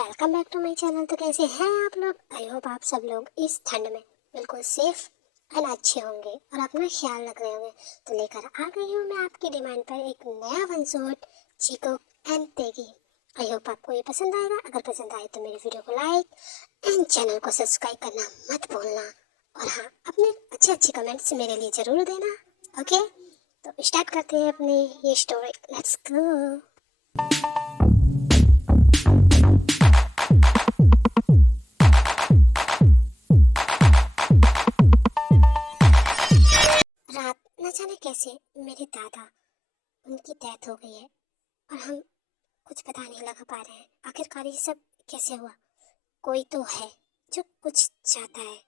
Welcome back to my channel. तो कैसे हैं आप लोग? आई होप आप सब लोग इस ठंड में बिल्कुल सेफ एंड अच्छे होंगे और अपना ख्याल रख रहे होंगे। तो लेकर आ गई हूँ मैं आपकी डिमांड पर एक नया वन शॉट चीको एंड तेगी। आई होप आपको ये पसंद आएगा। अगर पसंद आए तो मेरे वीडियो को लाइक एंड चैनल को सब्सक्राइब करना मत भूलना। और हाँ, अपने अच्छे कमेंट्स मेरे लिए ज़रूर देना। ओके, तो स्टार्ट करते हैं अपनी ये स्टोरी। Let's go. रात न जाने कैसे मेरे दादा उनकी डेथ हो गई है और हम कुछ पता नहीं लगा पा रहे हैं आखिरकार ये सब कैसे हुआ। कोई तो है जो कुछ चाहता है।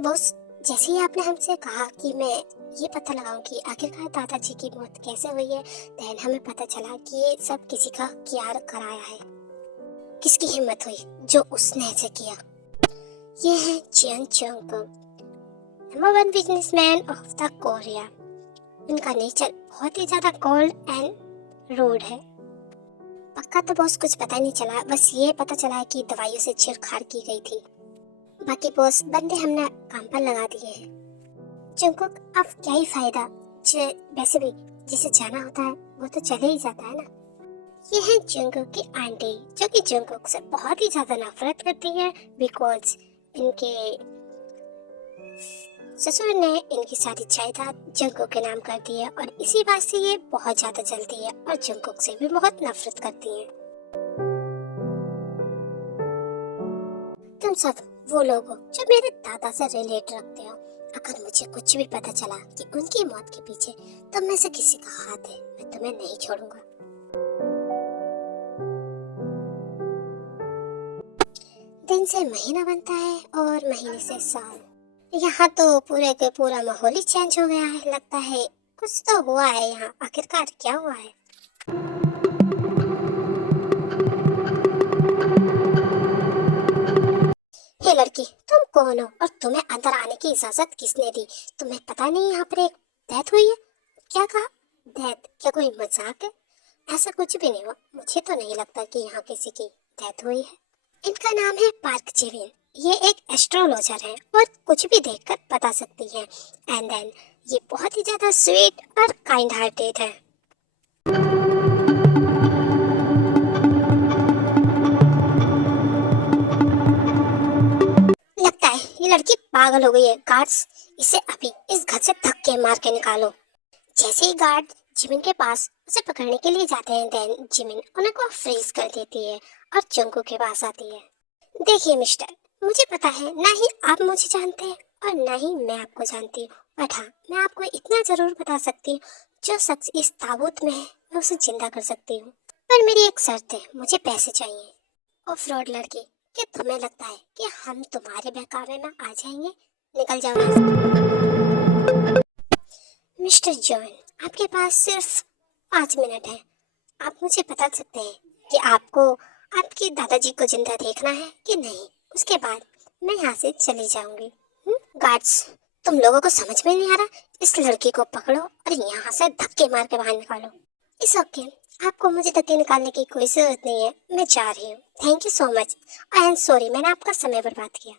बॉस, जैसे ही आपने हमसे कहा कि मैं ये पता लगाऊं कि आखिरकार दादाजी की मौत कैसे हुई है, देन हमें पता चला कि ये सब किसी का किया कराया है। किसकी हिम्मत हुई जो उसने ऐसे किया। ये है Jeon Jungkook, number one businessman of the Korea. उनका नेचर बहुत ही ज्यादा कोल्ड एंड रूड है। पक्का तो बॉस कुछ पता नहीं चला, बस ये पता चला है कि दवाइयों से छेड़छाड़ की गई थी। बाकी बॉस बंदे हमने काम पर लगा दिए हैं। जंगकुक अब क्या ही फायदा, वैसे भी जिसे जाना होता है वो तो चले ही जाता है ना। ये है जंगकुक की आंटी जो कि जंगकुक से बहुत ही ज्यादा नफरत करती है बिकॉज इनके ससुर ने इनकी सारी जायदाद जंगकुक के नाम कर दी है और इसी बात से ये बहुत ज्यादा जलती है और जंगकुक से भी बहुत नफरत करती है। तुम सब वो लोग हो जो मेरे दादा से रिलेट रखते हो। अगर मुझे कुछ भी पता चला कि उनकी मौत के पीछे तुम में से किसी का हाथ है, मैं तुम्हें नहीं छोड़ूंगा। दिन से महीना बनता है और महीने से साल। यहाँ तो पूरे के पूरा माहौल ही चेंज हो गया है। लगता है कुछ तो हुआ है यहाँ। आखिरकार क्या हुआ है? हे लड़की, तुम कौन हो और तुम्हें अंदर आने की इजाजत किसने दी? तुम्हें पता नहीं यहाँ पर एक डेथ हुई है? क्या कहा? डेथ? क्या कोई मजाक है? ऐसा कुछ भी नहीं हुआ। मुझे तो नहीं लगता कि यहाँ किसी की डेथ हुई है। इनका नाम है पार्क जिविन। ये एक एस्ट्रोलॉजर है और कुछ भी देखकर बता सकती है। एंड देन ये बहुत ही ज्यादा स्वीट और काइंड हार्टेड है। लगता है ये लड़की पागल हो गई है। गार्ड्स, इसे अभी इस घर से धक्के मार के निकालो। जैसे ही गार्ड जिमिन के पास उसे पकड़ने के लिए जाते हैं, देन जिमिन उन्हें को फ्रीज कर देती है और जंगकुक के पास आती है। देखिए मिस्टर, मुझे पता है ना ही आप मुझे जानते हैं और ना ही मैं आपको जानती हूँ, बट हाँ, मैं आपको इतना जरूर बता सकती हूँ, जो शख्स इस ताबूत में है मैं उसे जिंदा कर सकती हूँ। पर मेरी एक शर्त है, मुझे पैसे चाहिए। ओ फ्रॉड लड़की, क्या तुम्हें लगता है कि हम तुम्हारे बहकावे में आ जाएंगे? निकल जाओ यहाँ से। मिस्टर जॉन, आपके पास सिर्फ 5 मिनट है। आप मुझे बता सकते हैं कि आपको आपके दादाजी को जिंदा देखना है कि नहीं। उसके बाद मैं यहाँ से चली जाऊंगी। गार्ड्स, तुम लोगों को समझ में नहीं आ रहा? इस लड़की को पकड़ो और यहाँ से धक्के मार के बाहर निकालो। इस ओके, आपको मुझे धक्के निकालने की कोई जरूरत नहीं है। मैं जा रही हूँ। Thank you so much. I am sorry, मैंने आपका समय बर्बाद किया।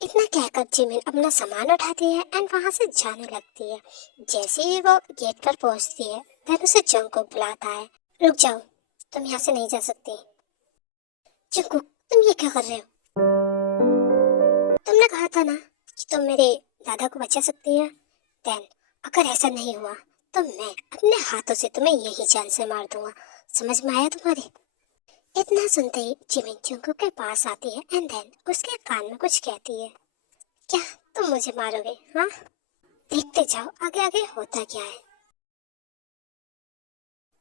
इतना कहकर जिमिन अपना सामान उठाती है एंड वहाँ से जाने लगती है। जैसे ही वो गेट पर पहुँचती है, देन उसे जंगकुक बुलाता है। रुक जाओ, तुम यहाँ से नहीं जा सकती। जंगकुक, तुम ये क्या कर रहे हो? तुमने कहा था ना कि तुम मेरे दादा को बचा सकती है। देन अगर ऐसा नहीं हुआ तो मैं अपने हाथों से तुम्हें यही जान से मार दूंगा। समझ में आया तुम्हारे? इतना सुनते ही जिमिन जंगकुक के पास आती है एंड देन उसके कान में कुछ कहती है। क्या तुम मुझे मारोगे? हाँ, देखते जाओ आगे आगे होता क्या है।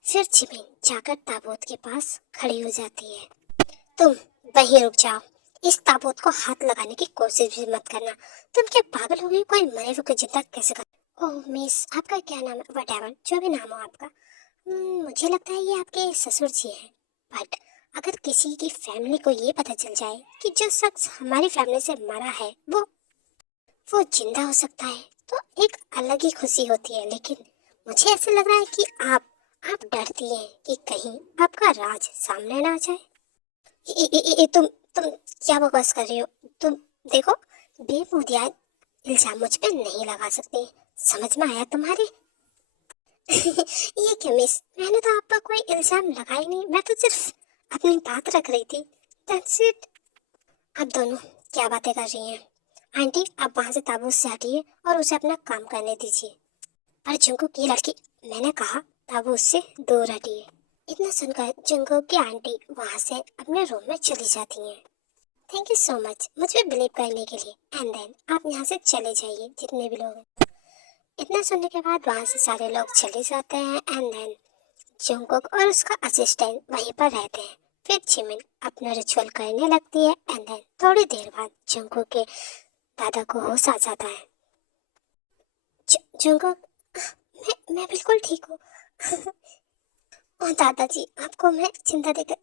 फिर जिमिन जाकर ताबूत के पास खड़ी हो जाती है। तुम वहीं रुक जाओ। इस ताबूत को हाथ लगाने की कोशिश भी मत करना। तुम क्या पागल हो गई? कोई मरे हुए को जिंदा कैसे कर? ओह मिस, आपका क्या नाम है? वट जो भी नाम हो आपका। मुझे लगता है ये आपके ससुर जी हैं, बट अगर किसी की फैमिली को ये पता चल जाए कि जो शख्स हमारी फैमिली से मरा है वो जिंदा हो सकता है, तो एक अलग ही खुशी होती है। लेकिन मुझे ऐसा लग रहा है कि आप डरती हैं कि कहीं आपका राज सामने ना आ जाए। तुम क्या बकवास कर रही हो? तुम देखो, बेबुनियाद इल्जाम मुझ पे नहीं लगा सकती। समझ में आया तुम्हारे? ये क्या मिस, मैंने तो आप पर कोई इल्जाम लगाया ही नहीं, मैं तो सिर्फ अपनी बात रख रही थी। That's it. आप दोनों क्या बातें कर रही हैं? आंटी, आप वहां से ताबूत से हटिए और उसे अपना काम करने दीजिए। पर जंगकुक की लड़की, मैंने कहा ताबूत से दूर हटिए। इतना सुनकर जंगकुक की आंटी वहां से अपने रूम में चली जाती हैं। थैंक यू सो मच मुझ पे बिलीव करने के लिए। एंड देन आप यहाँ से चले जाइए, जितने भी लोग हैं। इतना सुनने के बाद वहां से सारे लोग चले जाते हैं। एंड देन जंगकुक और उसका असिस्टेंट वहीं पर रहते हैं। फिर जिमिन अपना रिचुअल करने लगती है। एंड देन थोड़ी देर बाद जंगकुक के दादा को होश आ जाता है। जंगकुक, मैं बिल्कुल ठीक हूँ। और दादाजी, आपको मैं चिंता देकर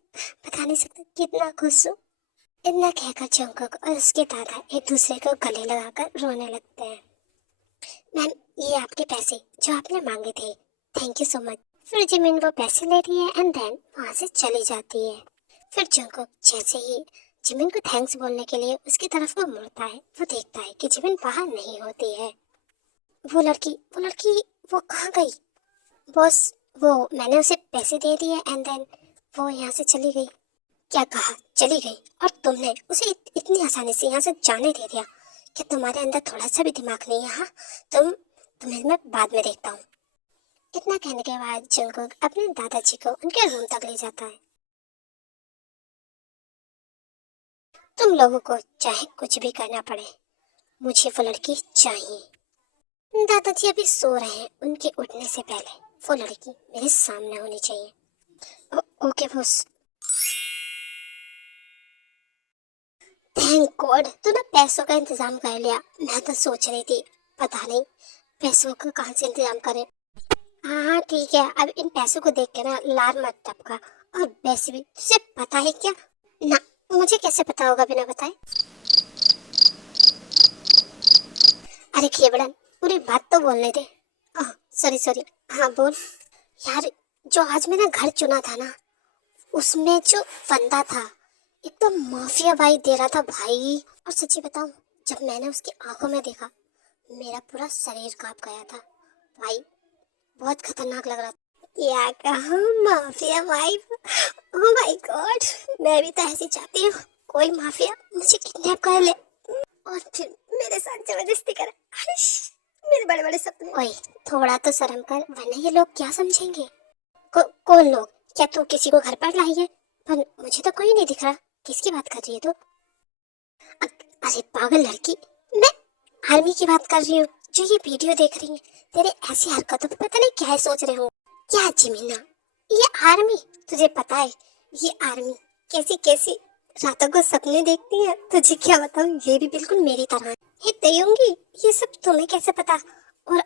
बता नहीं सकती कितना खुश हूँ। इतना कहकर जंगकुक और उसके दादा एक दूसरे को गले लगाकर रोने लगते हैं। मैम, ये आपके पैसे जो आपने मांगे थे, थैंक यू सो मच। फिर जिमिन वो पैसे लेती है एंड देन वहां से चली जाती है। फिर जंगकुक जैसे ही जिमिन को थैंक्स बोलने के लिए उसकी तरफ को मुड़ता है, वो देखता है कि जिमिन बाहर नहीं होती है। वो लड़की वो कहाँ गई? बॉस, वो मैंने उसे पैसे दे दिए एंड देन वो यहाँ से चली गई। क्या कहा चली गई? और तुमने उसे इतनी आसानी से यहाँ से जाने दे दिया? क्या तुम्हारे अंदर थोड़ा सा भी दिमाग नहीं है? हाँ, तुम्हें मैं बाद में देखता हूँ। इतना कहने के बाद जंगकुक अपने दादाजी को उनके रूम तक ले जाता है। तुम लोगों को चाहे कुछ भी करना पड़े, मुझे वो लड़की चाहिए। दादाजी अभी सो रहे हैं, उनके उठने से पहले वो लड़की मेरे सामने होनी चाहिए। Okay boss. थैंक गॉड तूने पैसों का इंतजाम कर लिया। मैं तो सोच रही थी पता नहीं पैसों का कहाँ से इंतजाम करें। हाँ ठीक है, अब इन पैसों को देख के ना लार मत टपका। और वैसे भी तुझे पता है क्या? ना, मुझे कैसे पता होगा बिना बताए? अरे खेबड़न, पूरी बात तो बोलने दे। सॉरी सॉरी, हाँ बोल। यार, जो आज मैंने घर चुना था ना, उसमें जो बंदा था एकदम माफिया वाइब दे रहा था भाई। और सच्ची बताऊं, जब मैंने उसकी आंखों में देखा मेरा पूरा शरीर कांप गया था भाई। बहुत खतरनाक लग रहा था। क्या कहा? Mafia vibe? Oh my God, मैं भी तो ऐसी चाहती हूँ कोई माफिया मुझे किडनैप कर ले और फिर मेरे साथ जबरदस्ती करे। मेरे बड़े बड़े सपने। ओए, थोड़ा तो शर्म कर, वरना ये लोग क्या समझेंगे? कौन लोग? क्या तू किसी को घर पर लाई है? पर मुझे तो कोई नहीं दिख रहा। किसकी बात कर रही है तू? अरे पागल लड़की, मैं आर्मी की बात कर रही हूँ जो ये वीडियो देख रही है। तेरे ऐसी हरकतों पे पता नहीं क्या सोच रहे हो। क्या जिमीना, ये आर्मी? तुझे पता है ये आर्मी कैसी कैसी रातों को सपने देखती है? तुझे क्या बताऊँ, ये भी बिल्कुल मेरी तरह है। हे दयोंगी, ये सब तुम्हें कैसे पता? और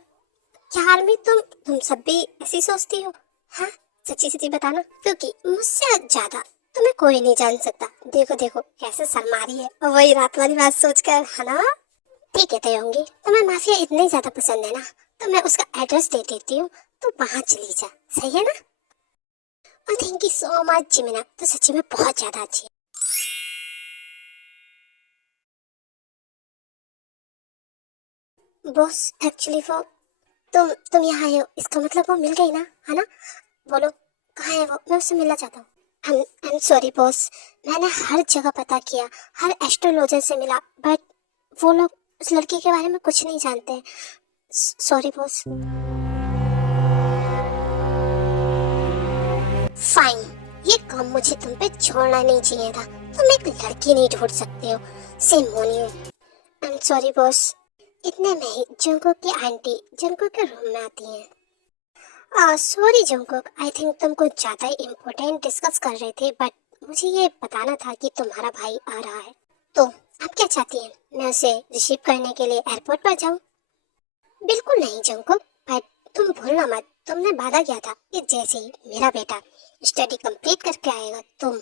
क्या आर्मी तुम सब भी ऐसी सोचती हो? हाँ, सच्ची सच्ची बताना, क्योंकि मुझसे ज्यादा तुम्हें कोई नहीं जान सकता। देखो देखो कैसे शर्मा रही है, और वही रात वाली बात सोचकर, है ना? ठीक है दयोंगी, तुम्हें माफिया इतना ही ज्यादा पसंद है ना, तो मैं उसका एड्रेस दे देती हूँ, तो वहाँ चली जा। सही है ना? और थैंक यू सो मच जिमिना, तो सच्ची में बहुत ज्यादा अच्छी है। बॉस एक्चुअली वो तुम यहाँ आए हो, इसका मतलब वो मिल गई ना, है ना? बोलो कहाँ है वो, मैं उससे मिलना चाहता हूँ। आई एम सॉरी बॉस, मैंने हर जगह पता किया, हर एस्ट्रोलॉजर से मिला, बट वो लोग उस लड़की के बारे में कुछ नहीं जानते। Sorry boss. फाइन, ये काम मुझे तुम पे छोड़ना नहीं चाहिए था। तुम एक लड़की नहीं ढूंढ सकते हो, सेम मोनियो। I am sorry boss. इतने में ही जंगकुक की आंटी जंगकुक के रूम में आती हैं। सॉरी जंगकुक, आई थिंक तुम कुछ ज्यादा ही इम्पोर्टेंट डिस्कस कर रहे थे, बट मुझे ये बताना था कि तुम्हारा भाई आ रहा है। तो आप क्या चाहती हैं, मैं उसे रिसीव करने के लिए एयरपोर्ट पर जाऊं? बिल्कुल नहीं जंगकुक, बट तुम भूलना मत, तुमने वादा किया था कि जैसे ही मेरा बेटा स्टडी कंप्लीट करके आएगा, तुम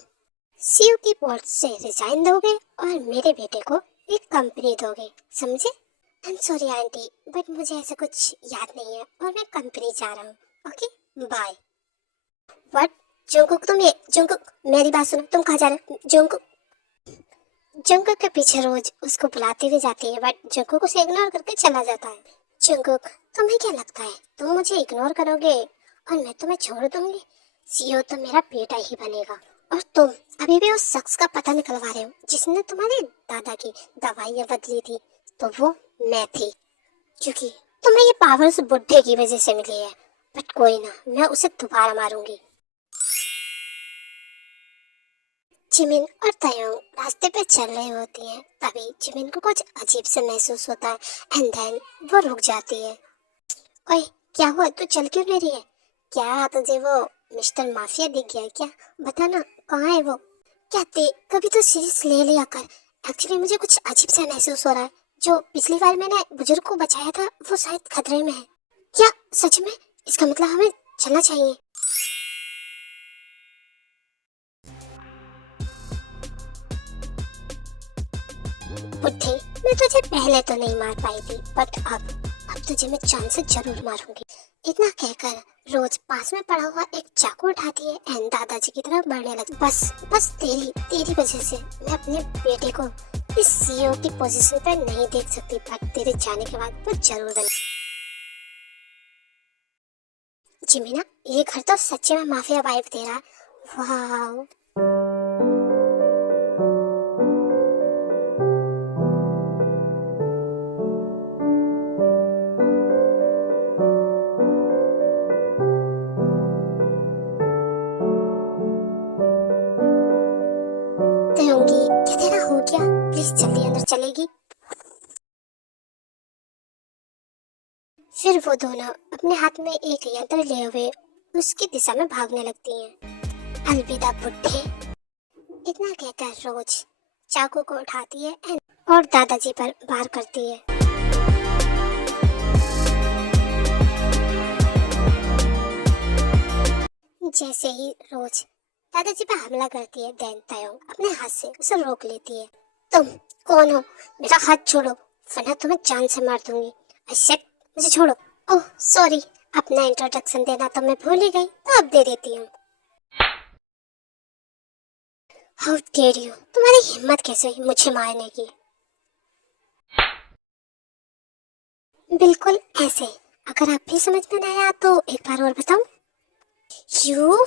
सीईओ की पोस्ट से रिजाइन दोगे और मेरे बेटे को एक कंपनी दोगे, समझे? आई एम सॉरी आंटी, बट मुझे ऐसा कुछ याद नहीं है और मैं कंपनी जा रहा हूँ। Okay, bye. What? Jungkook, Jungkook, मेरी बात सुनो, तुम कहाँ जा रहे हो? जंगकुक। जंगकुक के पीछे रोज उसको बुलाती हुई जाती है, बट जंगकुक उसे इग्नोर करके चला जाता है। जंगकुक, तुम्हें क्या लगता है तुम मुझे इग्नोर करोगे और मैं तुम्हें छोड़ दूंगी? सीईओ तो मेरा बेटा ही बनेगा और तुम अभी भी उस शख्स का पता निकलवा रहे हो जिसने तुम्हारे दादा की दवाइयाँ बदली थी। तो वो मैं थी, क्योंकि तुम्हें ये पावर उस बुढ़े की वजह से मिली है। बट कोई ना, मैं उसे दोबारा मारूंगी। जिमिन और तयोंग रास्ते पे चल रही होती हैं, तभी जिमिन को कुछ अजीब से महसूस होता है एंड देन वो रुक जाती है। ओए, क्या हुआ? तू चल क्यों नहीं रही है? क्या तुझे वो मिस्टर माफिया दिख गया है क्या? बता ना, कहाँ है वो? क्या ते कभी तो सीरियस ले लिया कर। एक्चुअली मुझे कुछ अजीब सा महसूस हो रहा है। जो पिछली बार मैंने बुजुर्ग को बचाया था वो शायद खतरे में है। क्या? सच में? इसका मतलब हमें चलना चाहिए। बुद्धि, मैं तुझे पहले तो नहीं मार पाई थी, बट अब तुझे मैं जान से जरूर मारूंगी। इतना कहकर रोज पास में पड़ा हुआ एक चाकू उठाती है एंड दादाजी की तरफ बढ़ने लगती। बस बस तेरी तेरी वजह से मैं अपने बेटे को इस सीईओ की पोजीशन पर नहीं देख सकती, बट तेरे जाने के बाद वो जरूर बने। जिमीना, ये घर तो सच्चे में माफिया वाइब दे रहा है। वाह। होंगी क्या? तेरा हो गया? प्लीज जल्दी अंदर चलेगी? फिर वो दोनों अपने हाथ में एक यंत्र लिए हुए उसकी दिशा में भागने लगती हैं। अलविदा बुड्ढे, इतना कहकर रोज चाकू को उठाती है और दादाजी पर वार करती है। जैसे ही रोज दादाजी पर हमला करती है, देन तयोंग अपने हाथ से उसे रोक लेती है। तुम कौन हो? मेरा हाथ छोड़ो वरना तुम्हें जान से मार दूंगी। आई सेड मुझे छोड़ो। ओह सॉरी, अपना इंट्रोडक्शन देना तो मैं भूल ही गई, तो अब दे देती हूँ। हाउ डेयर यू, तुम्हारी हिम्मत कैसे हुई मुझे मारने की? बिल्कुल ऐसे। अगर आप भी समझ में नहीं आया तो एक बार और बताऊं? यू।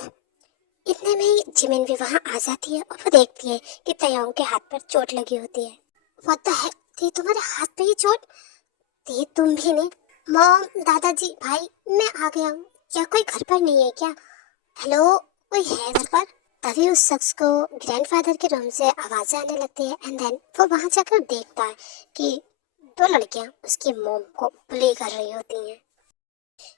इतने में ही जिमिन भी वहां आ जाती है और वो देखती है कि तयोंग के हाथ पर चोट लगी होती है। व्हाट द हेक, थी तुम्हारे हाथ पे ही चोट? थी तुम भी नहीं? मॉम, दादाजी, भाई, मैं आ गया हूँ। क्या कोई घर पर नहीं है क्या? हेलो, कोई है घर पर? तभी उस शख्स को ग्रैंडफादर के रूम से आवाजें आने लगती है एंड देन वो वहां जाकर देखता है कि दो लड़कियां उसकी मॉम को बुली कर रही होती हैं।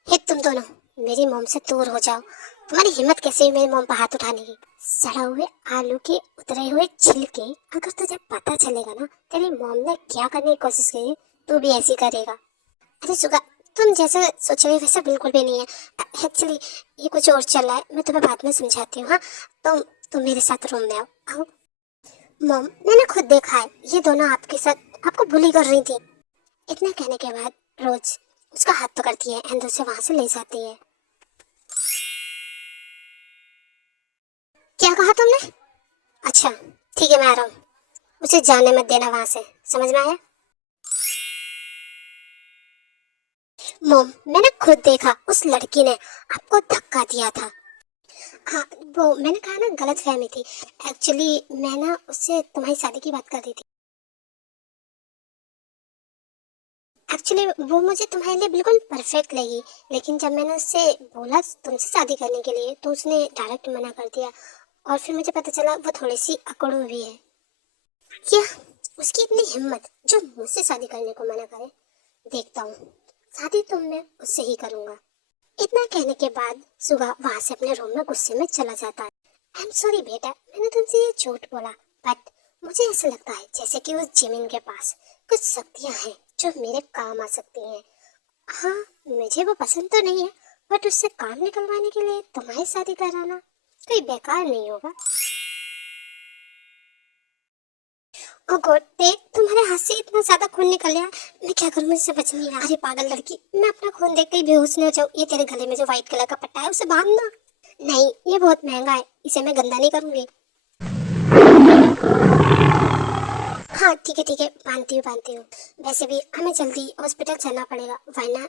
हे तुम दोनों, मेरी मॉम से दूर हो जाओ। तुम्हारी हिम्मत कैसे हुई मेरी मॉम पर हाथ उठाने की? सड़ा हुए आलू के उतरे हुए छिलके, अगर तुझे पता चलेगा ना तेरी मॉम ने क्या करने की कोशिश की, तू भी ऐसी करेगा। अरे सुगा, तुम जैसे सोच रहे हो वैसा बिल्कुल भी नहीं है। एक्चुअली ये कुछ और चल रहा है, मैं तुम्हें बाद में समझाती हूँ। हाँ, तुम मेरे साथ रूम में आओ। आओ। मॉम, मैंने खुद देखा है, ये दोनों आपके साथ आपको बुली कर रही थी। इतना कहने के बाद रोज उसका हाथ पकड़ती है एंड उसे वहां से ले जाती है। क्या कहा तुमने? अच्छा, ठीक है, मैं आ रहा हूँ। उसे जाने मत देना वहां से, समझ में आया? मॉम, मैंने खुद देखा, उस लड़की ने आपको धक्का दिया था। हाँ, वो मैंने कहा ना, गलत फहमी थी। एक्चुअली मैं ना उससे तुम्हारी शादी की बात कर रही थी। एक्चुअली वो मुझे तुम्हारे लिए बिल्कुल परफेक्ट लगी, लेकिन जब मैंने उससे बोला तुमसे शादी करने के लिए तो उसने डायरेक्ट मना कर दिया। और फिर मुझे पता चला वो थोड़ी सी अकड़ू भी है। क्या? उसकी इतनी हिम्मत जो मुझसे शादी करने को मना करे? देखता हूँ, शादी तो मैं उससे ही करूंगा। इतना कहने के बाद सुगा वहां से अपने रूम में गुस्से में चला जाता है। आई एम सॉरी बेटा, मैंने तुमसे ये झूठ बोला, बट मुझे ऐसा लगता है जैसे कि उस जिमिन के पास कुछ शक्तियां हैं जो मेरे काम आ सकती हैं। हाँ, मुझे वो पसंद तो नहीं है, बट उससे काम निकलवाने के लिए तुम्हारी शादी कराना कोई बेकार नहीं होगा। गॉड, देख तुम्हारे हाथ से इतना ज्यादा खून निकल गया। मैं क्या करूं, मुझसे बच नहीं रहा। अरे पागल लड़की, मैं अपना खून देखते ही बेहोश न हो जाऊं। ये तेरे गले में जो व्हाइट कलर का पट्टा है उसे बांधना। नहीं, ये बहुत महंगा है, इसे मैं गंदा नहीं करूंगी। हाँ ठीक है, बांधती हूँ। वैसे भी हमें जल्दी हॉस्पिटल चलना पड़ेगा, वरना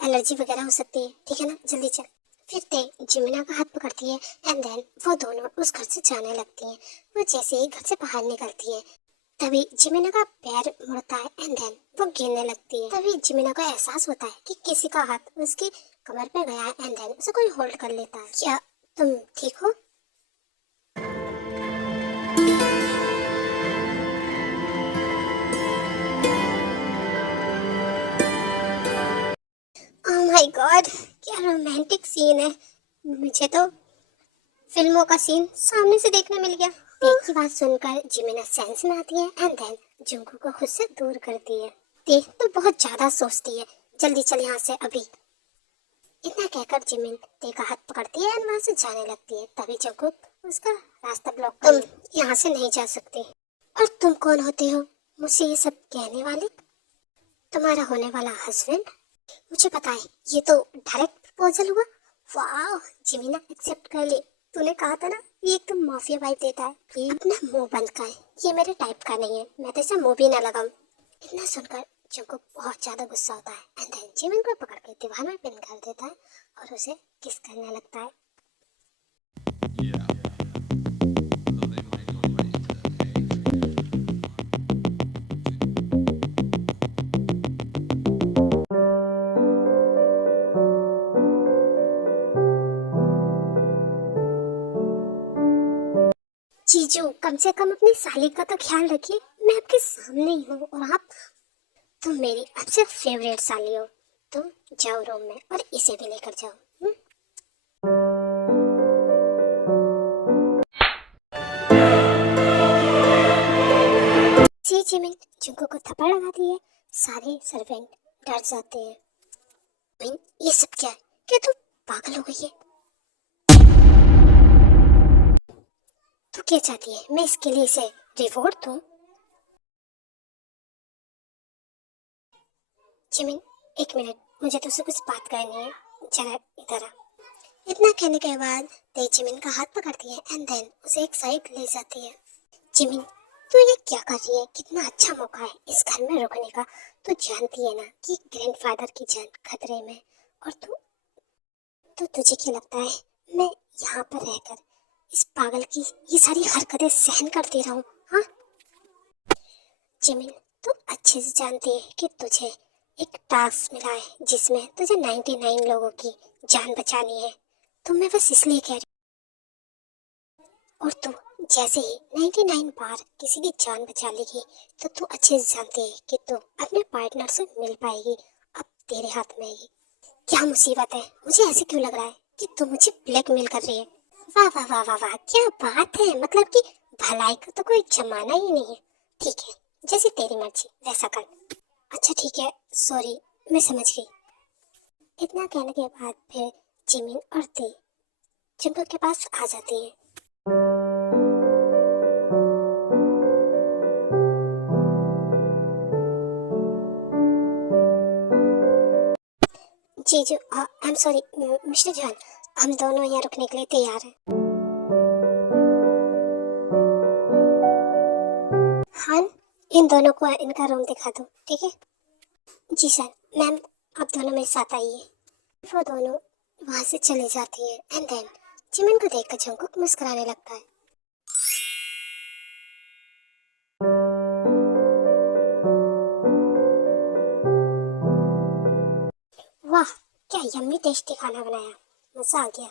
एलर्जी वगैरह हो सकती है। ठीक है ना, जल्दी चल। फिर ते जिमिना का हाथ पकड़ती है एंड देन वो दोनों उस घर से जाने लगती हैं। वो जैसे ही घर से बाहर निकलती है, तभी जिमिना का पैर मुड़ता है एंड देन वो गिरने लगती है। तभी जिमिना को एहसास होता है कि किसी का हाथ उसकी कमर पे गया है एंड देन उसे कोई होल्ड कर लेता है। क्या तुम ठीक हो? ओह माय गॉड, क्या रोमांटिक सीन है। मुझे तो फिल्मों का सीन सामने से देखने मिल गया। टेक की बात सुनकर जिमिना सेंस में आती है एंड देन जुंगू को खुद से दूर करती है। टेक तो बहुत ज्यादा सोचती है, जल्दी चल यहाँ से अभी। इतना कहकर जिमिन टे का हाथ पकड़ती है एंड वहाँ से जाने लगती है। तभी जंगकुक उसका रास्ता ब्लॉक कर तुम यहाँ से नहीं जा सकते। और तुम कौन होते हो मुझे ये सब कहने वाले? तुम्हारा होने वाला हस्बैंड। मुझे पता है, ये तो डायरेक्ट प्रपोजल हुआ। वाह, जिमिना एक्सेप्ट कर ली। तूने कहा था ना ये एकदम माफिया वाइब देता है। ये अपना मुंह बंद कर, ये मेरे टाइप का नहीं है, मैं तो इसे मुंह भी ना लगाऊं। इतना सुनकर जंगकुक बहुत ज्यादा गुस्सा होता है एंड देन जिमिन को पकड़ के दीवार में पिन कर देता है और उसे किस करने लगता है। जीजू, कम से कम अपनी साली का तो ख्याल रखिए। मैं आपके सामने ही हूँ और आप, तुम मेरी सबसे फेवरेट साली हो। तुम जाओ रूम में और इसे भी लेकर जाओ। जी जिमिन जुंको को थप्पड़ लगाती है। सारे सर्वेंट डर जाते हैं। जिमिन, ये सब क्या है? क्या तू पागल हो गई है? तू क्या चाहती है, मैं इसके लिए इसे रिवॉर्ड दूं? जिमिन, एक मिनट, मुझे तुझसे कुछ बात करनी है, जरा इधर आ। इतना कहने के बाद ते जिमिन का हाथ पकड़ती है एंड देन उसे एक साइड ले जाती है। जिमिन, तू ये क्या कर रही है? कितना अच्छा मौका है इस घर में रुकने का। तू जानती है ना कि ग्रैंडफादर की जान खतरे में। और तुझे क्या लगता है मैं यहाँ पर रहकर इस पागल की ये सारी हरकतें सहन करती रहूं? हाँ जिमिन, तू अच्छे से जानती है कि तुझे एक टास्क मिला है जिसमें तुझे 99 लोगों की जान बचानी है। तो मैं बस इसलिए कह रही हूँ। और तू जैसे ही 99 बार किसी की जान बचा लेगी तो तू अच्छे से जानती है कि तू अपने पार्टनर से मिल पाएगी। अब तेरे हाथ में आएगी। क्या मुसीबत है, मुझे ऐसे क्यों लग रहा है कि तू मुझे ब्लैकमेल कर रही है? वाह वाह वाह वाह वाह, क्या बात है, मतलब कि भलाई का तो कोई जमाना ही नहीं है। ठीक है, जैसे तेरी मर्जी वैसा कर। अच्छा ठीक है, सॉरी, मैं समझ गई। इतना कहने के बाद फिर जिमिन और ते जिंको के पास आ जाती है। जी जी, I am sorry mister John, हम दोनों यहाँ रुकने के लिए तैयार हैं। हाँ, इन दोनों को इनका रूम दिखा दो, ठीक है? जी सर। मैम, आप दोनों मेरे साथ आइए। वो दोनों वहां से चले जाती है एंड देन जिमिन को देखकर जंगकुक मुस्कुराने लगता है। वाह, क्या यम्मी टेस्टी खाना बनाया, मजा आ गया।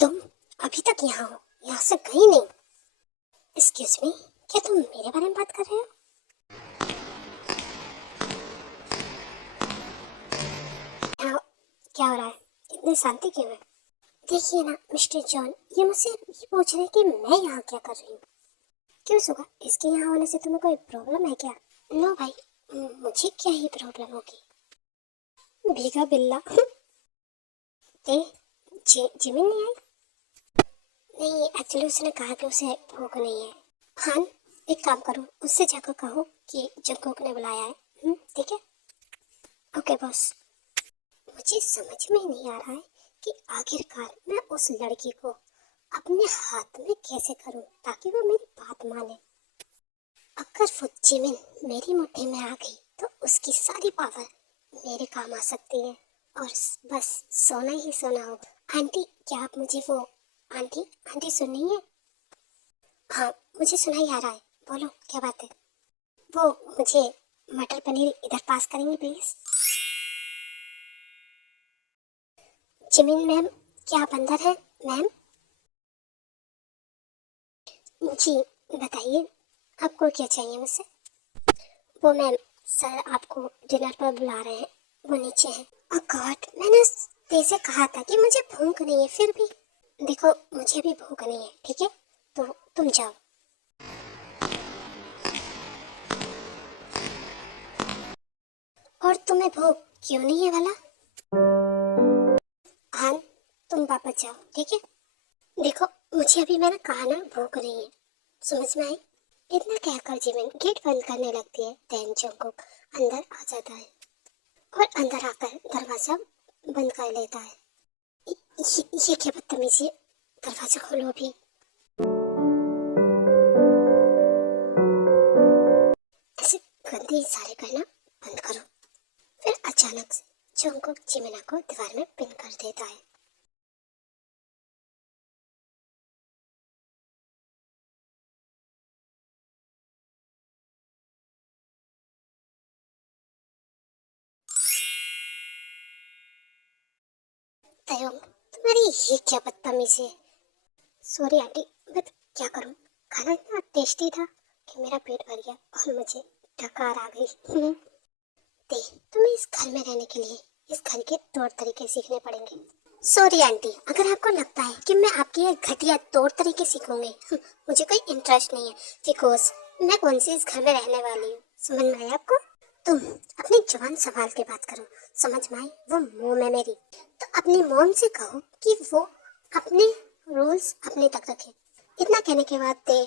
तुम अभी तक यहाँ हो, यहाँ से गई नहीं? एक्सक्यूज मी, क्या तुम मेरे बारे में बात कर रहे हो? यहाँ क्या हो रहा है, इतनी शांति क्यों है? देखिए ना मिस्टर जॉन, ये मुझसे ये पूछ रहे कि मैं यहाँ क्या कर रही हूँ। क्यों सुगा, इसके यहाँ होने से तुम्हें कोई प्रॉब्लम है क्या? नो भाई, मुझे क्या ही प्रॉब्लम होगी। भीगा बिल्ला। ए, जिमिन नहीं आई? नहीं, एक्चुअली उसने कहा कि उसे भूख नहीं है। हाँ, एक काम करो, उससे जाकर कहो कि जंगकुक ने बुलाया है। ठीक है। Okay boss. मुझे समझ में नहीं आ रहा है कि आखिरकार मैं उस लड़की को अपने हाथ में कैसे करूं ताकि वो मेरी बात माने। अगर वो जिमिन मेरी मुट्ठी में आ गई तो उसकी सारी पावर मेरे काम आ सकती है और बस सोना ही सोना होगा। आंटी, क्या आप मुझे वो आंटी आंटी सुन रही है? हाँ, मुझे सुनाई आ रहा है। बोलो, क्या बात है? वो मुझे मटर पनीर इधर पास करेंगे प्लीज? जिमिन मैम, क्या आप अंदर हैं? मैम जी, बताइए, आपको क्या चाहिए मुझसे? वो मैम, सर आपको डिनर पर बुला रहे हैं, वो नीचे हैं। ओह गॉड, मैंने जैसे कहा था कि मुझे भूख नहीं है, फिर भी। देखो, मुझे भी भूख नहीं है, ठीक है, तो तुम जाओ। और तुम्हें भूख क्यों नहीं है भला? हाँ, तुम वापस जाओ, ठीक है। देखो, मुझे अभी मैंने कहा ना भूख नहीं है, समझ में आई? इतना कहकर जिमिन गेट बंद करने लगती है। देन जंगकुक अंदर आ जाता है और अंदर आकर दरवाजा बंद कर लेता है। ये क्या बदतमीजी है? दरवाजा खोलो अभी। ऐसे गंदे इशारे करना बंद करो। फिर अचानक से जंगकुक जिमिना को दीवार में पिन कर देता है। तयोंग, तुम्हारी ये क्या बदतमीजी है? सॉरी आंटी, मैं क्या करूं? खाना इतना टेस्टी था कि मेरा पेट भर गया और मुझे डकार आ गई। दे, तुम्हें इस घर में रहने के लिए इस घर के तौर तरीके सीखने पड़ेंगे। सॉरी आंटी, अगर आपको लगता है कि मैं आपके ये घटिया तौर तरीके सीखूंगी, मुझे कोई इंटरेस्ट नहीं है, बिकॉज मैं कौन सी इस घर में रहने वाली हूँ। समझ में आया आपको? तुम अपनी जबान संभाल के बात करो, समझ में आई? वो मोम है मेरी, तो अपनी मोम से कहो कि वो अपने रूल्स अपने तक रखे। इतना कहने के बाद ते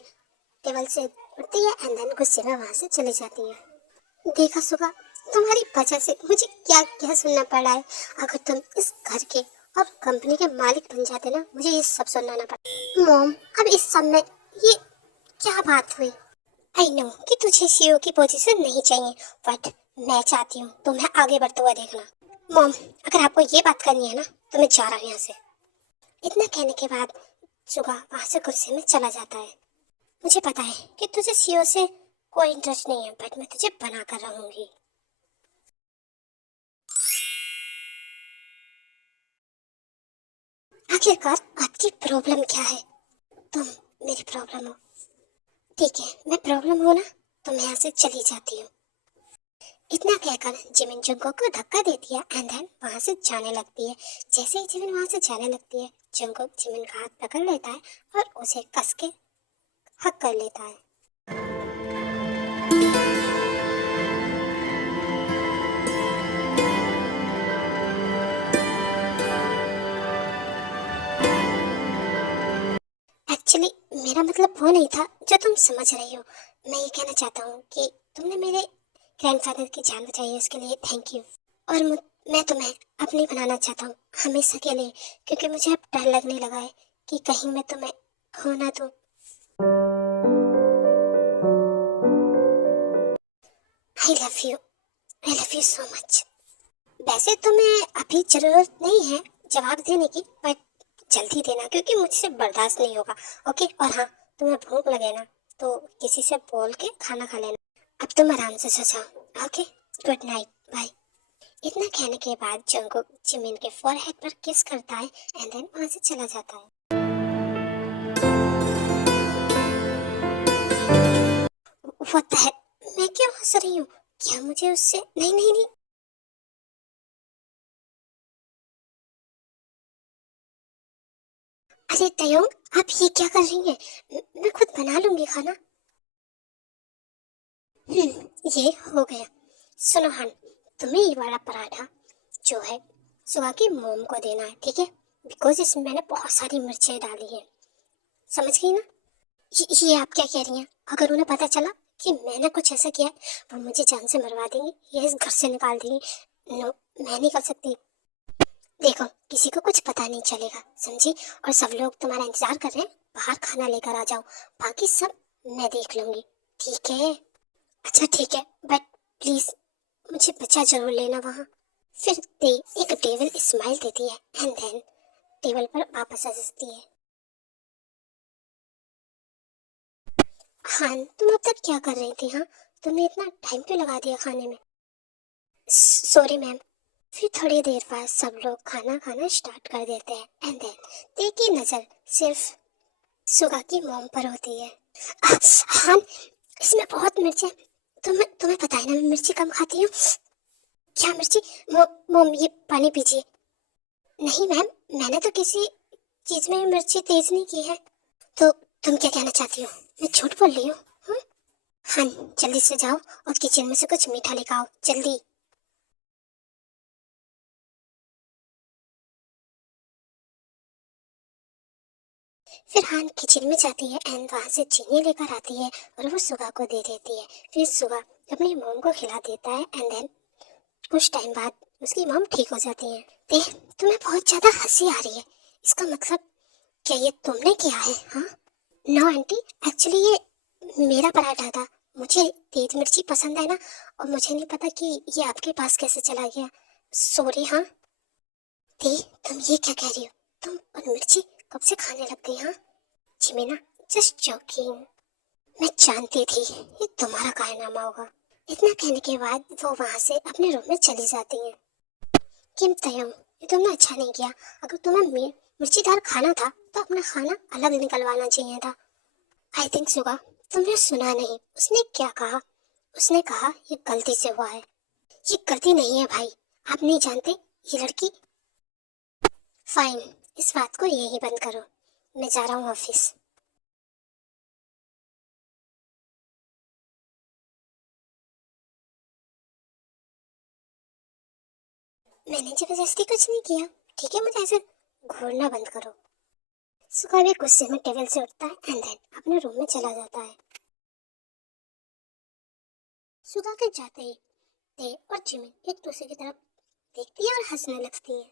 टेबल से उठती है एंड देन गुस्से में वहां से चली जाती है। देखा सुगा, तुम्हारी वजह से मुझे क्या क्या सुनना पड़ा है। अगर तुम इस घर के और कंपनी के मालिक बन जाते ना, मुझे ये सब सुनना ना पड़ा। मॉम, अब इस सब में ये क्या बात हुई? आई नो कि तुझे सीईओ की पोजीशन नहीं चाहिए, बट मैं चाहती हूँ तुम्हें आगे बढ़ते हुए देखना। मॉम, अगर आपको ये बात करनी है ना, तो मैं जा रहा हूँ यहाँ से। इतना कहने के बाद सुगा वहां से गुस्से में चला जाता है। मुझे पता है कि तुझे सीईओ से कोई इंटरेस्ट नहीं है, बट मैं तुझे बना कर रहूंगी। आखिरकार आपकी प्रॉब्लम क्या है? तुम मेरी प्रॉब्लम हो। ठीक है, मैं प्रॉब्लम हूँ ना, तो मैं यहाँ से चली जाती हूँ। इतना कहकर जिमिन जंगो को धक्का देती है एंड देन वहां से जाने लगती है। जैसे ही जिमिन वहां से जाने लगती है, जंगो जिमिन का हाथ पकड़ लेता है और उसे कस के हक कर लेता है। एक्चुअली मेरा मतलब वो नहीं था जो तुम समझ रही हो। मैं ये कहना चाहता हूँ कि तुमने मेरे ग्रैंडफादर की जान बचाई है, उसके लिए थैंक यू। और मैं तुम्हें अपनी बनाना चाहता हूँ हमेशा के लिए, क्योंकि मुझे अब डर लगने लगा है कि कहीं मैं तुम्हें खो ना दूँ। I love you, I love you so much. वैसे तुम्हें अभी जरूरत नहीं है जवाब देने की, बट जल्दी देना क्योंकि मुझसे बर्दाश्त नहीं होगा। ओके, और हाँ, तुम्हें भूख लगे ना तो किसी से बोल के खाना खा लेना। अब तुम आराम से सो जाओ। Okay, good night, bye. इतना कहने के बाद जंगकुक जिमिन के फोरहेड पर किस करता है एंड देन वहां से चला जाता है। व्हाट द हेक, मैं क्यों हंस रही हूँ? क्या मुझे उससे नहीं नहीं नहीं। अरे तयोंग, आप ये क्या कर रही हैं? मैं खुद बना लूंगी खाना। ये हो गया। सुनो हन, तुम्हें ये वाला पराठा जो है सुबह की मोम को देना है, ठीक है? बिकॉज इसमें मैंने बहुत सारी मिर्चें डाली है। समझ गई ना? ये आप क्या कह रही हैं? अगर उन्हें पता चला कि मैंने कुछ ऐसा किया है, वो मुझे जान से मरवा देंगी या इस घर से निकाल देंगी। नो, मैं नहीं कर सकती। देखो, किसी को कुछ पता नहीं चलेगा, समझी? और सब लोग तुम्हारा इंतजार कर रहे हैं, बाहर खाना लेकर आ जाओ, बाकी सब मैं देख लूंगी, ठीक है? अच्छा ठीक है, बट प्लीज मुझे बचा जरूर लेना वहाँ। फिर ते एक टेबल स्माइल देती है एंड देन टेबल पर वापस आ जाती है। हाँ, तुम अब तक क्या कर रही थी? हाँ, तुमने इतना टाइम क्यों लगा दिया खाने में? Sorry ma'am. फिर थोड़ी देर बाद सब लोग खाना खाना स्टार्ट कर देते हैं एंड देन ते की नजर सिर्फ सुगा की मोम पर होती है। हाँ, इसमें बहुत मिर्च है। तुम्हें तुम्हें पता है ना, मैं मिर्ची कम खाती हूँ। क्या मिर्ची? मोम, ये पानी पीजिए। नहीं मैम, मैंने तो किसी चीज में मिर्ची तेज नहीं की है। तो तुम क्या कहना चाहती हो? मैं झूठ बोल रही हूँ? हाँ हाँ, जल्दी से जाओ और किचन में से कुछ मीठा लेकर आओ, जल्दी। फिर हान किचन में जाती है एंड वहां से चीनी लेकर आती है और वो सुगा को दे देती है। फिर सुगा अपनी मोम को खिला देता है एंड देन कुछ टाइम बाद उसकी मोम ठीक हो जाती है। ते, तुम्हें बहुत ज्यादा हंसी आ रही है, इसका मतलब क्या ये तुमने किया है? हाँ? नो आंटी, एक्चुअली ये मेरा पराठा था। मुझे तेज मिर्ची पसंद है ना, और मुझे नहीं पता कि ये आपके पास कैसे चला गया। सॉरी। हाँ ते, तुम ये क्या कह रही हो? तुम और मिर्ची कब से खाने लग गई? हाँ जिमीना, जस्ट जोकिंग। मैं जानती थी ये तुम्हारा कारनामा होगा। इतना कहने के बाद वो वहां से अपने रूम में चली जाती हैं। किम तयंग, ये तुमने अच्छा नहीं किया। अगर तुम्हें मिर्चीदार खाना था तो अपना खाना अलग निकलवाना चाहिए था। आई थिंक सुगा, तुमने सुना नहीं उसने क्या कहा? उसने कहा ये गलती से हुआ है। ये गलती नहीं है भाई, आप नहीं जानते ये लड़की। फाइन, इस बात को यही बंद करो, मैं जा रहा हूँ ऑफिस। मैंने जबरदस्ती कुछ नहीं किया, ठीक है? मुझे ऐसे घूरना बंद करो। सुगा भी गुस्से में टेबल से उठता है एंड देन अपने रूम में चला जाता है। सुगा के जाते ही ते और जिमिन एक दूसरे की तरफ देखती है और हंसने लगती है।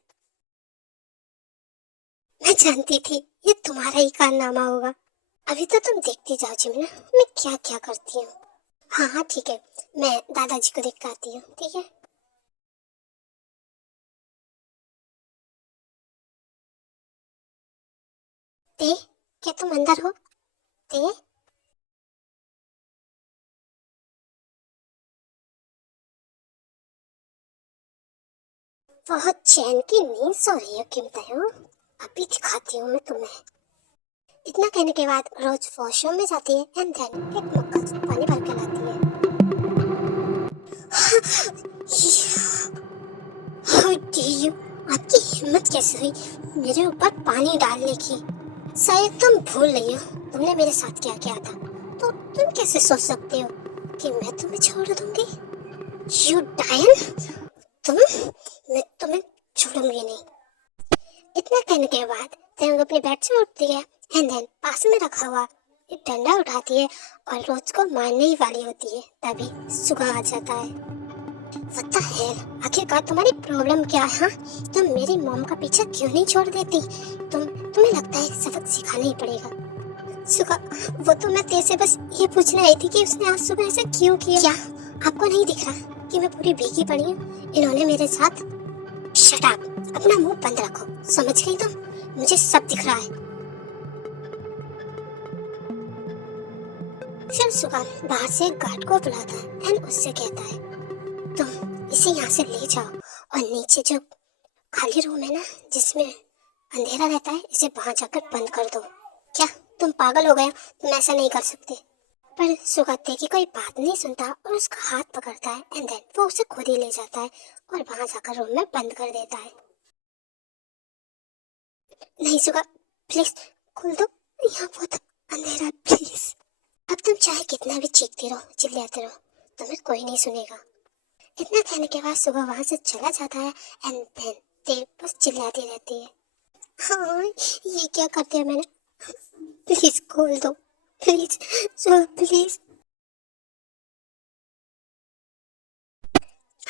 मैं जानती थी ये तुम्हारा ही कारनामा होगा। अभी तो तुम देखती जाओ जिमिन, मैं क्या क्या करती हूँ। हाँ हाँ ठीक है, मैं दादाजी को देख कर आती हूँ, ठीक है? ते, क्या तुम अंदर हो? ते, बहुत चैन की नींद सो रही हो किम तायो, अभी दिखाती हूँ मैं तुम्हें। इतना कहने के बाद रोज वॉशरूम में जाती है एंड देन एक मग्गा पानी भर के लाती है। हाउ डे यू, आपकी हिम्मत कैसे हुई मेरे ऊपर पानी डालने की? शायद तुम भूल रही हो तुमने मेरे साथ क्या किया था, तो तुम कैसे सोच सकते हो कि मैं तुम्हें छोड़ दूंगी? यू डायन, तुम, मैं तुम्हें छोड़ूंगी नहीं। इतना कहने के बाद तेंग अपने बेड से उठती है एंड देन पास में रखा हुआ एक डंडा उठाती है और रोज को मारने ही वाली होती है, तभी सुगा आ जाता है। What the hell? आखिरकार तुम्हारी प्रॉब्लम क्या है? हाँ, तुम मेरी मॉम का पीछा क्यों नहीं छोड़ देती? तुम्हें लगता है सबक सिखाना ही पड़ेगा। सुगा, वो तो मैं तेरे से बस ये पूछने आई थी कि उसने आज सुबह ऐसा क्यों किया। क्या आपको नहीं दिख रहा कि मैं पूरी भीगी पड़ी हूँ? इन्होंने मेरे साथ। शट अप, अपना मुंह बंद रखो, समझ गई तुम? मुझे सब दिख रहा है। फिर सुगा बाहर से एक गार्ड को बुलाता है एंड उससे कहता है तुम इसे यहाँ से ले जाओ और नीचे जो खाली रूम है ना जिसमें अंधेरा रहता है, इसे वहां जाकर बंद कर दो। क्या तुम पागल हो गए? तुम ऐसा नहीं कर सकते। पर सुगत्ते की कोई बात नहीं सुनता और उसका हाथ पकड़ता है एंड देन वो उसे खुद ही ले जाता है और वहां जाकर रूम में बंद कर देता है। नहीं सुगा, प्लीज खोल दो, यहाँ बहुत अंधेरा है, प्लीज। अब तुम चाहे कितना भी चीखती रहो चिल्लाते रहो, तुम्हें कोई नहीं सुनेगा। इतना कहने के बाद सुबह वहां से चला जाता है एंड देन देव बस चिल्लाती रहती है। हाँ, ये क्या कर दिया मैंने? प्लीज खोल दो, प्लीज सो प्लीज।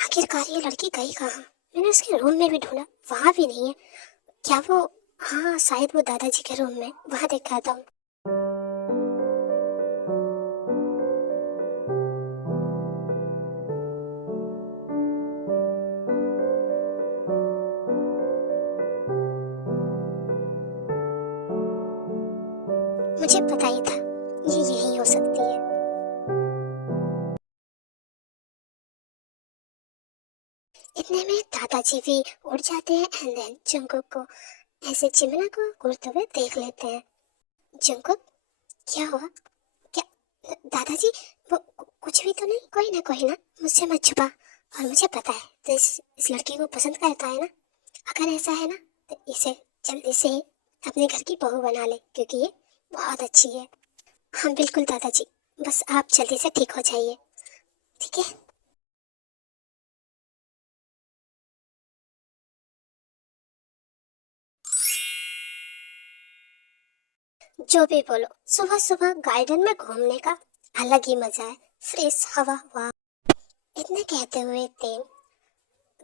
आखिरकार ये लड़की गई कहाँ? मैंने उसके रूम में भी ढूंढा, वहां भी नहीं है। क्या वो, हाँ शायद वो दादाजी के रूम में, वहां देखा था। मुझे पता ही था ये यही हो सकती है। इतने में दादाजी भी उठ जाते हैं एंड देन जंगकुक को ऐसे चिमना को घूरते हुए देख लेते हैं। जंगकुक, क्या हुआ? क्या दादाजी? वो कुछ भी तो नहीं, कोई ना, मुझसे मत छुपा। और मुझे पता है तो इस लड़की को पसंद करता है ना। अगर ऐसा है ना तो इसे जल्दी से अपने घर की बहू बना ले, क्योंकि ये बहुत अच्छी है। हाँ बिल्कुल दादाजी, बस आप जल्दी से ठीक हो जाइए, ठीक है। जो भी बोलो, सुबह सुबह गार्डन में घूमने का अलग ही मजा है, फ्रेश हवा हुआ। इतने कहते हुए तेम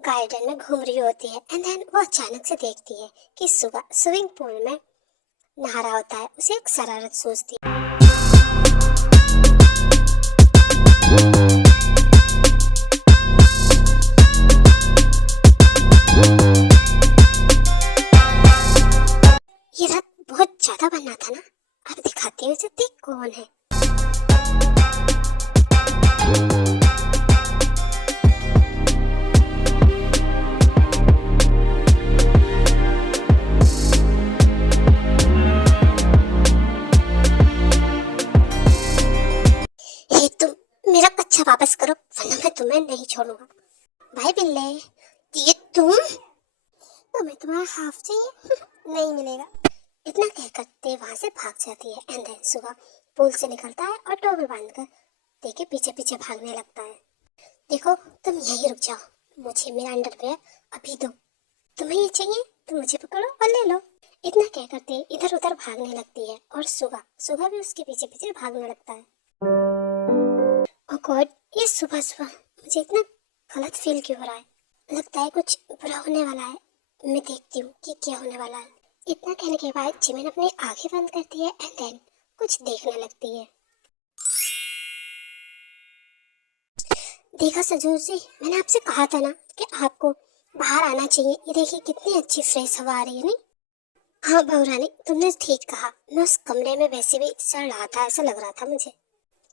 गार्डन में घूम रही होती है एंड देन वो अचानक से देखती है कि सुबह स्विमिंग पूल में नहा रहा होता है। उसे एक शरारत सूझती है। ये रात बहुत ज्यादा बनना था ना, अब दिखाती हूँ इसे, देख कौन है। हे तुम, मेरा कच्चा वापस करो वरना मैं तुम्हें नहीं छोड़ूंगा। बाय बिल्ले। ये तुम्हें तुम्हारा हाफ चाहिए? नहीं मिलेगा। इतना कहकर ते वहां से भाग जाती है एंड देन सुबह पूल से निकलता है और टॉवल बांधकर ते के पीछे पीछे भागने लगता है। देखो तुम यहीं रुक जाओ, मुझे मेरा अंडरवेयर अभी दो। तुम्हें ये चाहिए तो मुझे पकड़ो और ले लो। इतना कहकर ते इधर उधर भागने लगती है और सुबह सुबह भी उसके पीछे पीछे भागने लगता है। ओह गॉड, ये सुबह सुबह मुझे इतना गलत फील क्यों हो रहा है? लगता है कुछ बुरा होने वाला है। मैं देखती हूँ कि क्या होने वाला है। इतना कहने के बाद जिमिन अपनी आंखें बंद करती है एंड देन कुछ देखने लगती है। देखा सजूर जी, मैंने आपसे कहा था ना कि आपको बाहर आना चाहिए। ये देखिए कितनी अच्छी फ्रेश हवा आ रही है नहीं? हाँ बहुरानी, तुमने ठीक कहा। मैं उस कमरे में वैसे भी सड़ रहा था, ऐसा लग रहा था मुझे।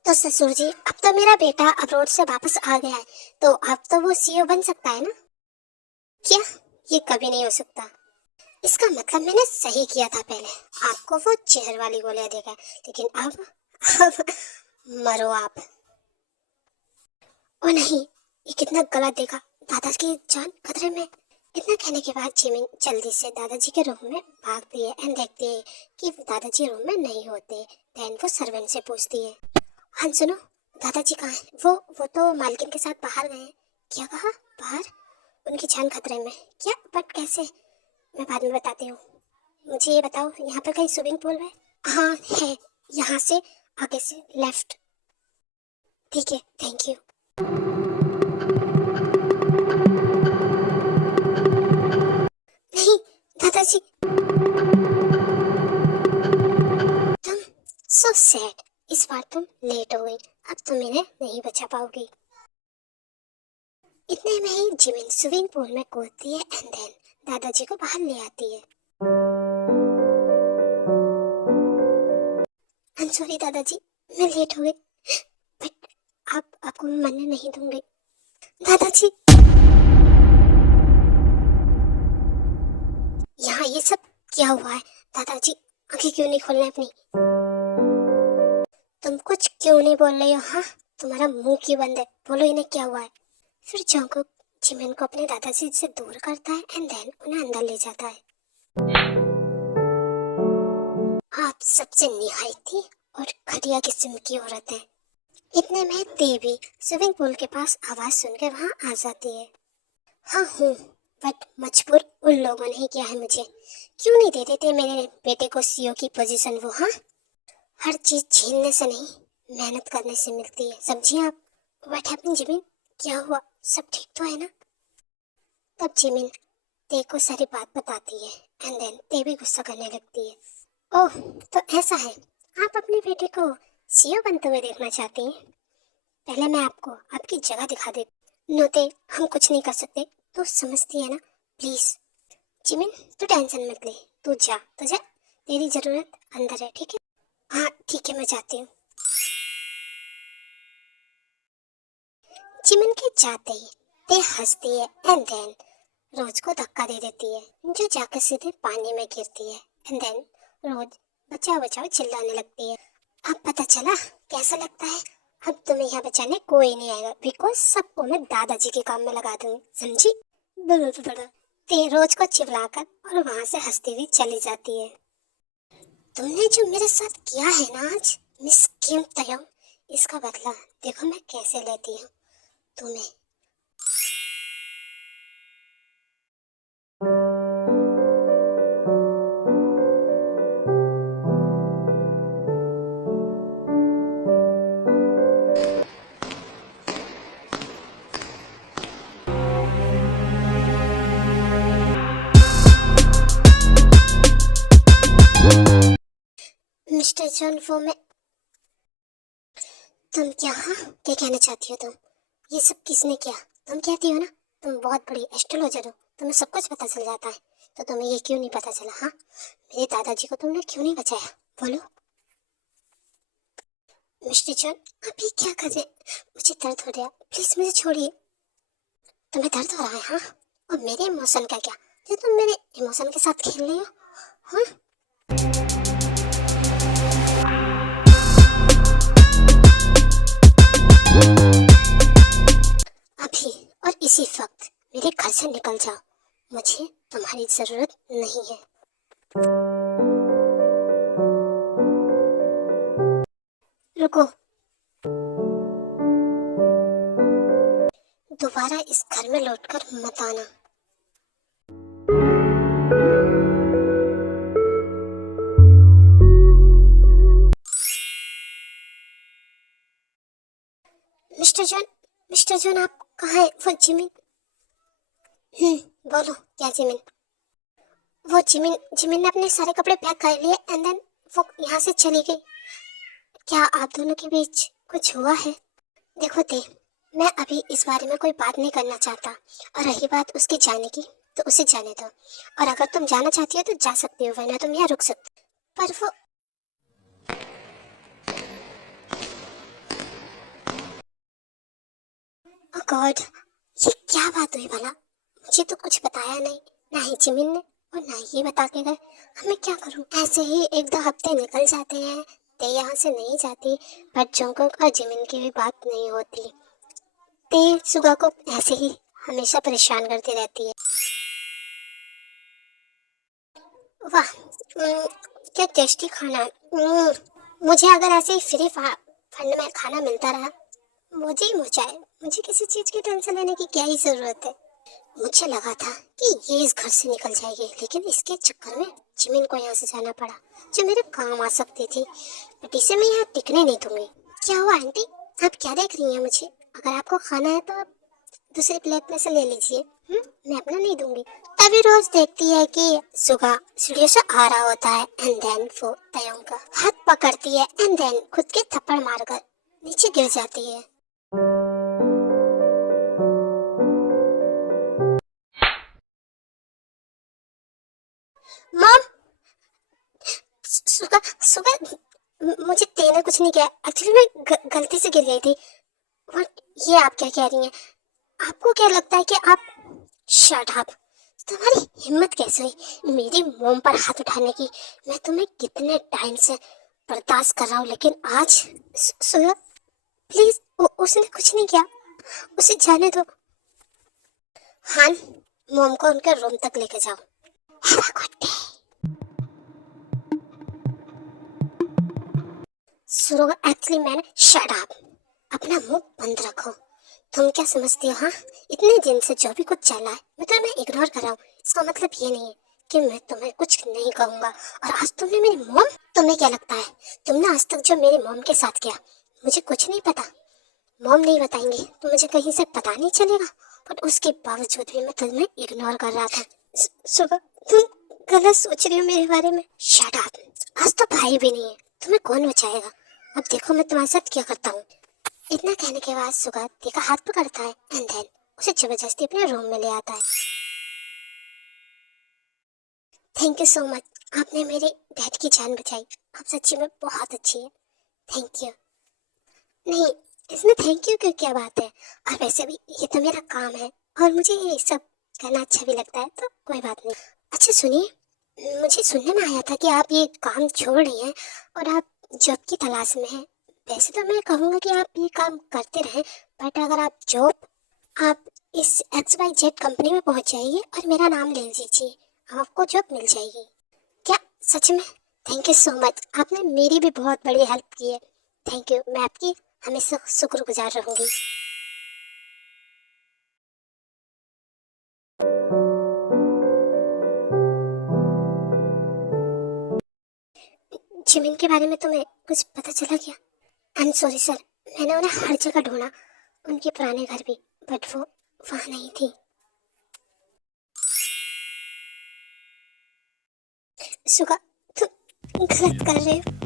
तो ससुर जी, अब तो मेरा बेटा अब्रोड से वापस आ गया है, तो अब तो वो सीईओ बन सकता है ना? क्या? ये कभी नहीं हो सकता। इसका मतलब मैंने सही किया था पहले। आपको वो जहर वाली गोलियां देगा, लेकिन अब मरो आप। ओ नहीं, ये कितना गलत देखा। दादा की जान खतरे में। इतना कहने के बाद जिमिन जल्दी से दादाजी के रूम में भागती है एंड देखती है कि दादाजी रूम में नहीं होते। देन वो सर्वेंट से पूछती है, हाँ सुनो, दादाजी कहाँ हैं? वो तो मालकिन के साथ बाहर गए हैं। क्या कहा? बाहर? उनकी जान खतरे में? क्या? बट कैसे? मैं बाद में बताती हूँ। मुझे ये बताओ, यहाँ पर कहीं स्विमिंग पूल है? हाँ है, यहाँ से आगे से लेफ्ट। ठीक है, थैंक यू। नहीं दादाजी, तुम सो सैड। इस बार तुम लेट हो गई, अब तुम इन्हें नहीं बचा पाओगी। इतने में ही जिमिन स्विमिंग पूल में कूदती है एंड देन दादाजी को बाहर ले आती है। आई एम सॉरी दादाजी, मैं लेट हो गई, बट आपको मैं मरने नहीं दूंगी। दादाजी, यहाँ ये सब क्या हुआ है? दादाजी आंखें क्यों नहीं खोलना अपनी? तुम कुछ क्यों नहीं बोल रही हो? हाँ, तुम्हारा मुंह क्यों बंद है? बोलो इन्हें क्या हुआ है? फिर जंगकुक जिमिन को अपने दादाजी से दूर करता है एंड देन उन्हें अंदर ले जाता है। आप सबसे निहायती और घटिया किस्म की औरत है। इतने में देवी स्विमिंग पूल के पास आवाज सुनकर वहां आ जाती है। हाँ हूँ, बट मजबूर उन लोगों ने ही किया है मुझे। क्यों नहीं दे देते मेरे बेटे को सीईओ की पोजीशन वो? हाँ, हर चीज झेलने से नहीं, मेहनत करने से मिलती है, समझिए आप। What happened Jimin? क्या हुआ? सब ठीक तो है ना? तब जिमिन ते को सारी बात बताती है एंड देन ते भी गुस्सा करने लगती है। ओह, तो ऐसा है, आप अपने बेटे को सीईओ बनते हुए देखना चाहती हैं? पहले मैं आपको आपकी जगह दिखा दे। नोते, हम कुछ नहीं कर सकते, तू समझती है ना? प्लीज जिमिन, तू टेंशन मत ले, तू जा, तेरी जरूरत अंदर है, ठीक है? हाँ ठीक है, मैं जाती हूँ। जिमिन के जाते ही ते हंसती है एंड देन रोज को धक्का दे देती है, जो जाकर सीधे पानी में गिरती है एंड देन रोज बचाओ बचाओ चिल्लाने लगती है। अब पता चला कैसा लगता है? अब तुम्हें यहाँ बचाने कोई नहीं आएगा, बिकॉज सबको मैं दादाजी के काम में लगा दूंगी, समझी? बड़ा ते रोज को चिल्लाकर और वहां से हंसती हुई चली जाती है। तुमने जो मेरे साथ किया है ना आज, मिस किम तयंग, इसका बदला देखो मैं कैसे लेती हूँ तुम्हें। मिस्टर जॉन, वो मैं, तुम क्या, हाँ क्या कहना चाहती हो तुम? ये सब किसने किया? तुम कहती हो ना तुम बहुत बड़ी एस्ट्रोलॉजर हो, तुम्हें सब कुछ पता चल जाता है, तो तुम्हें ये क्यों नहीं पता चला? हाँ, मेरे दादाजी को तुमने क्यों नहीं बचाया, बोलो? मिस्टर जॉन, आप ये क्या कर रहे? मुझे दर्द हो रहा, प्लीज मुझे छोड़िए। तुम्हें दर्द हो रहा है? हाँ, और मेरे इमोशन का क्या, जो तुम मेरे इमोशन के साथ खेल रही हो? हाँ, अभी और इसी वक्त मेरे घर से निकल जाओ, मुझे तुम्हारी जरूरत नहीं है। रुको, दोबारा इस घर में लौटकर मत आना। मिस्टर जॉन, मिस्टर जॉन आप कहाँ हैं? वो जिमिन। बोलो क्या जिमिन? वो जिमिन, जिमिन ने अपने सारे कपड़े पैक कर लिए एंड देन वो यहाँ से चली गई। क्या आप दोनों के बीच कुछ हुआ है? देखो ते, मैं अभी इस बारे में कोई बात नहीं करना चाहता, और रही बात उसके जाने की, तो उसे जाने दो, और अगर तुम जाना चाहती हो तो जा सकती हो, वरना तुम यहाँ रुक सकते हो। पर वो, ओह गॉड, ये क्या बात हुई भला? मुझे तो कुछ बताया नहीं, ना ही जिमिन ने और ना ही ये बता के गए। अब मैं क्या करूं? ऐसे ही एक दो हफ्ते निकल जाते हैं, ते यहाँ से नहीं जाती, बट जोंगकुक और जिमिन की भी बात नहीं होती। ते सुगा को ऐसे ही हमेशा परेशान करती रहती है। वाह, क्या टेस्टी खाना। मुझे अगर ऐसे ही फ्री फंड में खाना मिलता रहा, मुझे ही मुझे मुझे किसी चीज की टेंशन लेने की क्या ही जरूरत है। मुझे लगा था कि ये इस घर से निकल जाएगी, लेकिन इसके चक्कर में जिमिन को यहाँ से जाना पड़ा, जो मेरे काम आ सकती थी, बट इसे मैं यहाँ टिकने नहीं दूंगी। क्या हुआ आंटी, आप क्या देख रही हैं मुझे? अगर आपको खाना है तो आप दूसरी प्लेट में से ले लीजिए, मैं अपना नहीं दूंगी। तभी रोज देखती है कि सुगा सीढ़ियों से आ रहा होता है एंड देन वो तयंग का हाथ पकड़ती है एंड देन खुद के थप्पड़ मारकर नीचे गिर जाती है। मॉम, सुगा सुगा, मुझे तेने कुछ नहीं किया, एक्चुअली मैं गलती से गिर गई थी। और ये आप क्या कह रही हैं? आपको क्या लगता है कि आप, शट अप, तुम्हारी हिम्मत कैसे हुई मेरी मोम पर हाथ उठाने की? मैं तुम्हें कितने टाइम से बर्दाश्त कर रहा हूँ, लेकिन आज सुगा प्लीज, उसने कुछ नहीं किया, उसे जाने दो। हान, मोम को उनके रूम तक लेके जाओ। Have a good day. Suga, actually मैंने, शट अप, अपना मुंह बंद रखो। तुम क्या समझती हो? हाँ, इतने दिन से जो भी कुछ चला है मैं तुम्हें इग्नोर कर रहा हूँ, इसका मतलब ये नहीं है कि मैं तुम्हें कुछ नहीं कहूंगा। और आज तुमने मेरी मॉम, तुम्हें क्या लगता है तुमने आज तक जो मेरी मॉम के साथ किया, मुझे कुछ नहीं पता। मॉम नहीं बताएंगे तो मुझे कहीं से पता नहीं चलेगा, पर उसके बावजूद भी मैं तुम्हें इग्नोर कर रहा था। सुबह तुम गलत सोच रही हो मेरे बारे में। शट अप, आज तो भाई भी नहीं है, तुम्हें कौन बचाएगा। अब देखो मैं तुम्हारे साथ क्या करता हूँ। इतना कहने के बाद सुगंधिका का हाथ पकड़ता है एंड देन उसे जबरदस्ती अपने रूम में ले आता है। थैंक यू सो मच, आपने मेरे डैड की जान बचाई। आप सच्ची में बहुत अच्छी है। Thank you. नहीं, इसमें थैंक यू क्यों, क्या बात है। और वैसे भी ये तो मेरा काम है और मुझे ये सब करना अच्छा भी लगता है, तो कोई बात नहीं। अच्छा सुनिए, मुझे सुनने में आया था कि आप ये काम छोड़ रही हैं और आप जॉब की तलाश में हैं। वैसे तो मैं कहूँगा कि आप ये काम करते रहें, बट अगर आप इस XYZ कंपनी में पहुंच जाइए और मेरा नाम ले लीजिए, आपको जॉब मिल जाएगी। क्या सच में? थैंक यू सो मच, आपने मेरी भी बहुत बड़ी हेल्प की है। थैंक यू, मैं आपकी हमेशा शुक्रगुजार रहूंगी। जिमिन के बारे में तुम्हें कुछ पता चला क्या? आई एम सॉरी सर, मैंने उन्हें हर जगह ढूंढा, उनके पुराने घर भी, बट वो वहाँ नहीं थी। सुगा, तुम गलत कर रहे हो।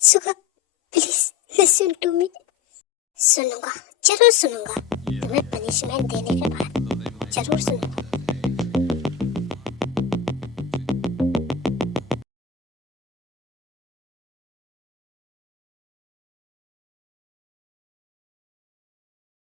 सुगा, प्लीज लिसन टू मी। सुनूंगा, जरूर सुनूंगा, तुम्हें पनिशमेंट देने के बाद जरूर सुनूंगा।